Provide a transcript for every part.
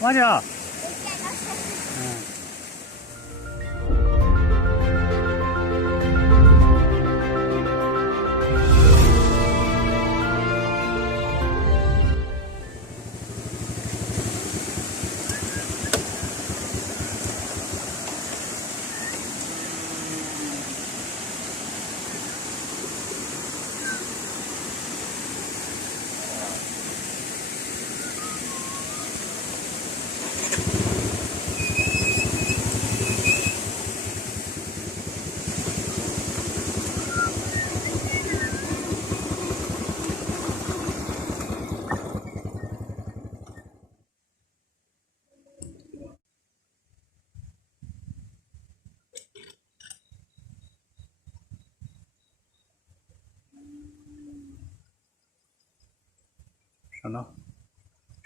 맞아.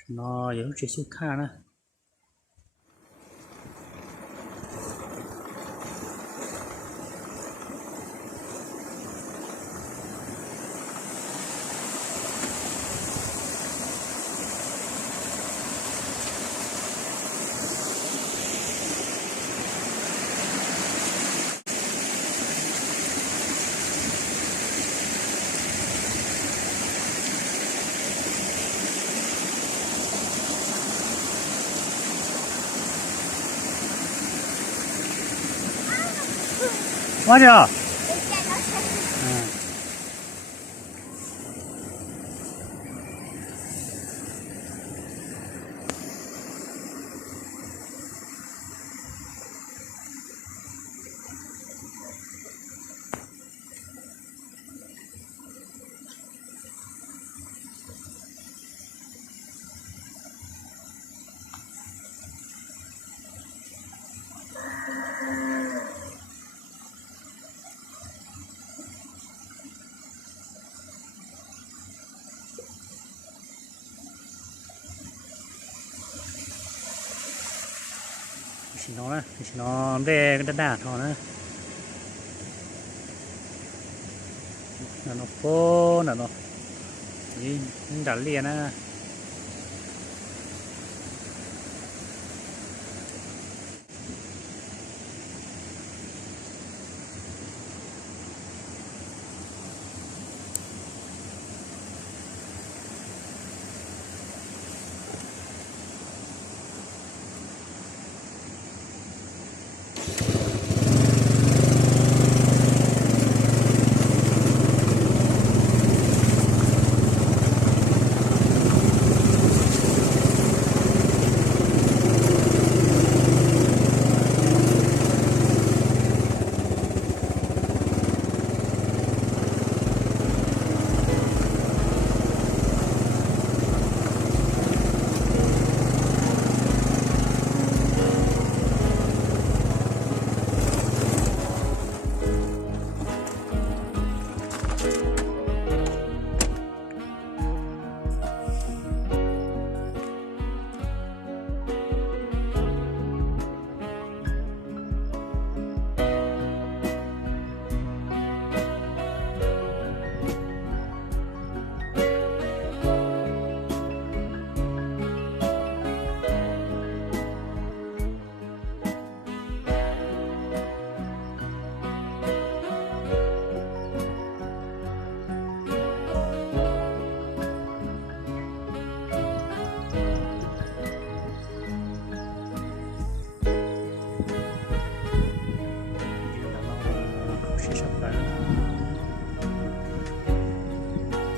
nó giống chỉ số kha nữa. 맞아. nó để cái đá thôi nữa nó phố nó nhìn đã liền á.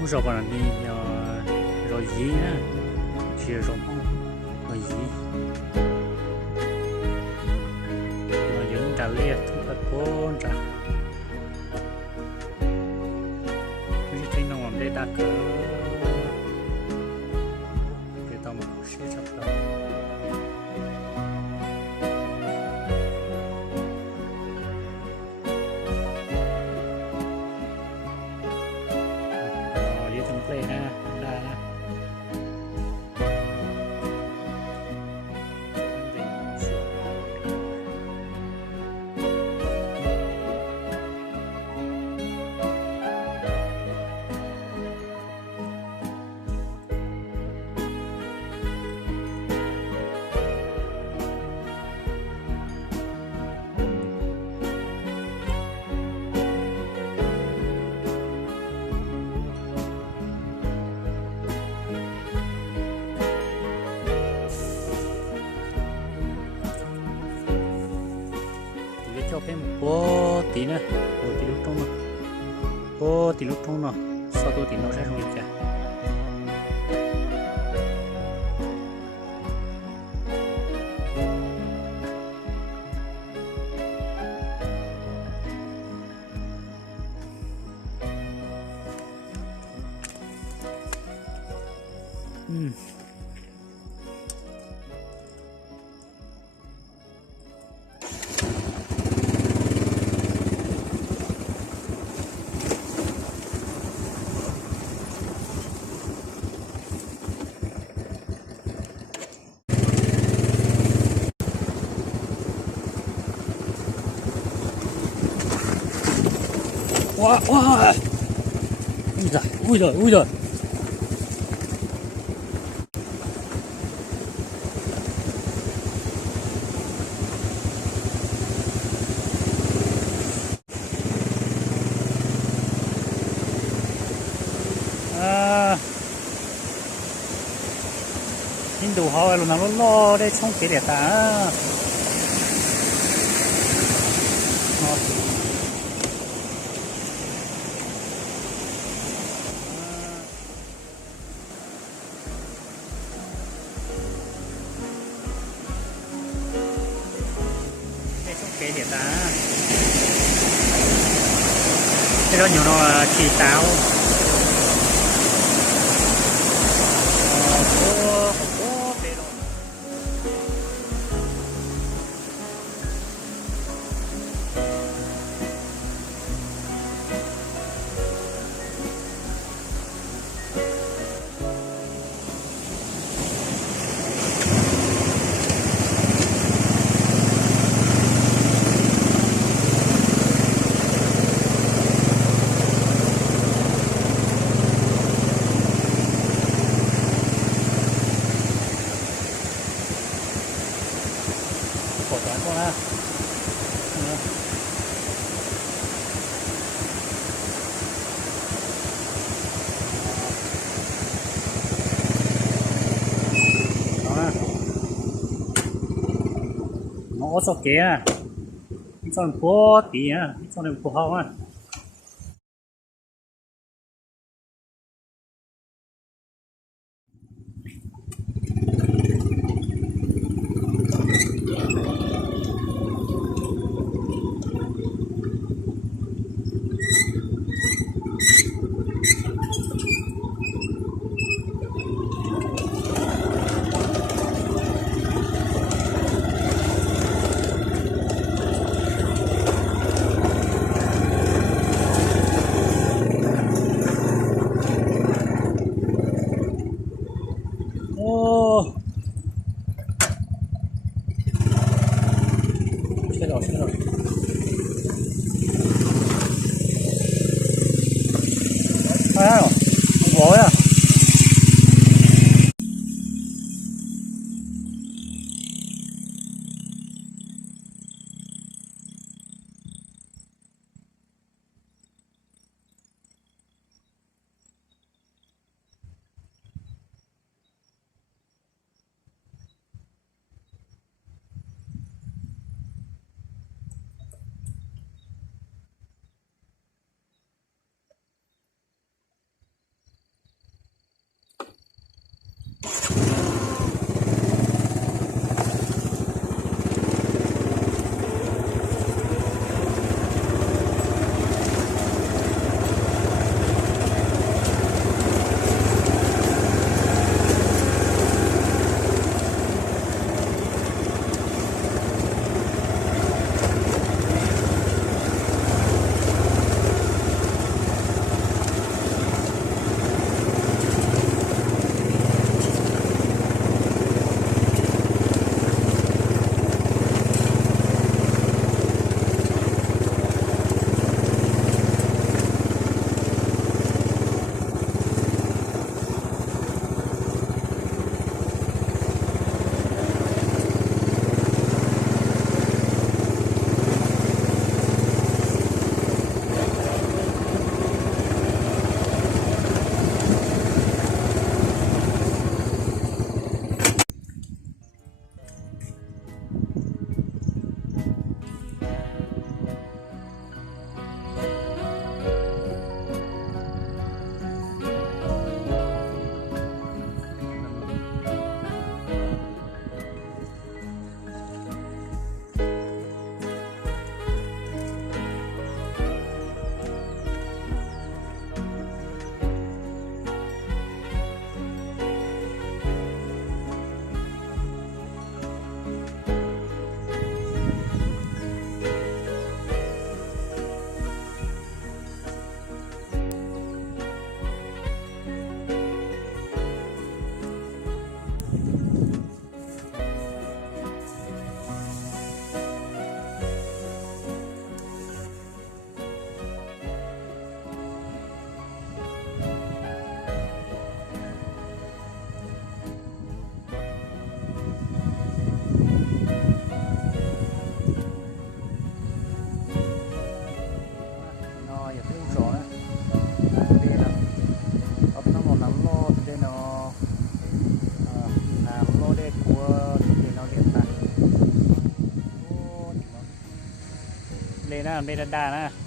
không rõ bạn đi rồi gì á chia rồi rồi gì mà những trả liệt không phải bốn trả như thế nào để đặt cỡ để tao mà sẽ sắp tới gì nè ô tí lúc trong nó ô tí lúc trong nó sau tôi thì nó sẽ không được cả wow, wow. Ui giời, ui giời. Hindu họ là nó lo đây trong cái để ta cái hiện ta cái đó nhiều nó chỉ táo của toán con ha đó nó có số kế à son phố tí à son này của họ à chết rồi à, vội à đây nó đây là đà nè